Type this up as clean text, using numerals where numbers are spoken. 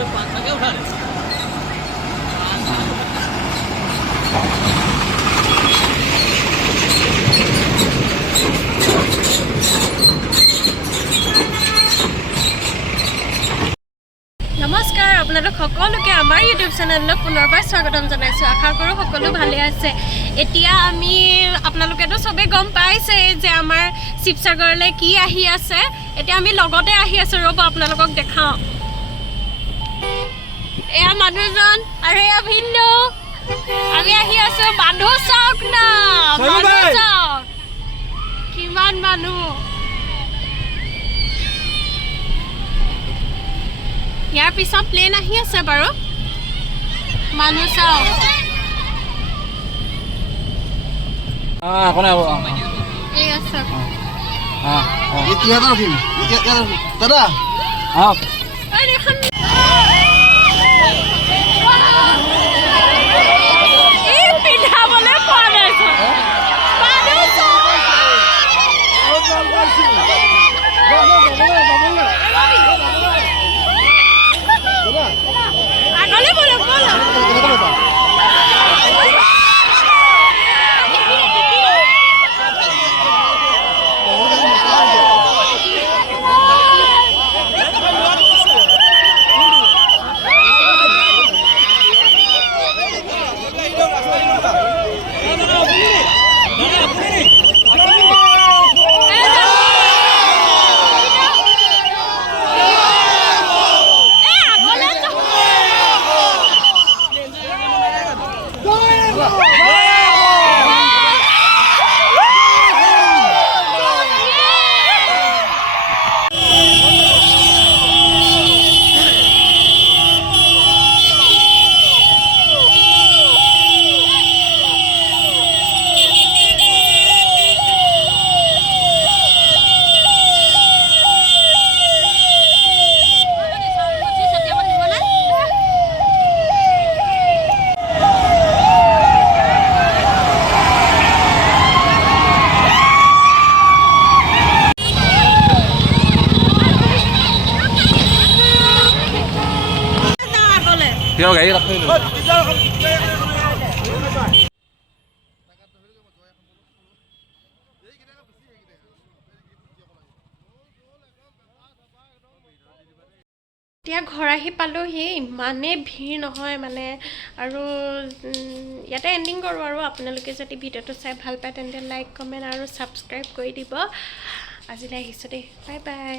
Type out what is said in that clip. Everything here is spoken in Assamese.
নমস্কাৰ আপোনালোক সকলোকে আমাৰ ইউটিউব চেনেললৈ পুনৰবাৰ স্বাগতম জনাইছোঁ। আশা কৰোঁ সকলো ভালে আছে। এতিয়া আমি আপোনালোকেতো চবেই গম পাইছে যে আমাৰ শিৱসাগৰলৈ কি আহি আছে। এতিয়া আমি লগতে আহি আছোঁ, ৰ'ব আপোনালোকক দেখাওঁ। এয়া মানুহজন আৰু এয়া ভিন্ন আমি আহি আছোঁ মানুহ চাওক না, মানুহ চাওক কিমান মানুহ। ইয়াৰ পিছত প্লেন আহি আছে বাৰু, মানুহ চাওক। এই আছে দাদা পিন্ধাবলৈ পোৱা নাই আগলে বলো বলো। teok gahi rakhe lo এতিয়া ঘৰ আহি পালোহি। ইমানেই ভিৰ নহয় মানে, আৰু ইয়াতে এণ্ডিং কৰোঁ। আৰু আপোনালোকে যদি ভিডিঅ'টো চাই ভাল পায় তেন্তে লাইক কমেণ্ট আৰু ছাবস্ক্ৰাইব কৰি দিব। আজিলৈ আহিছোঁ দেই, বাই বাই।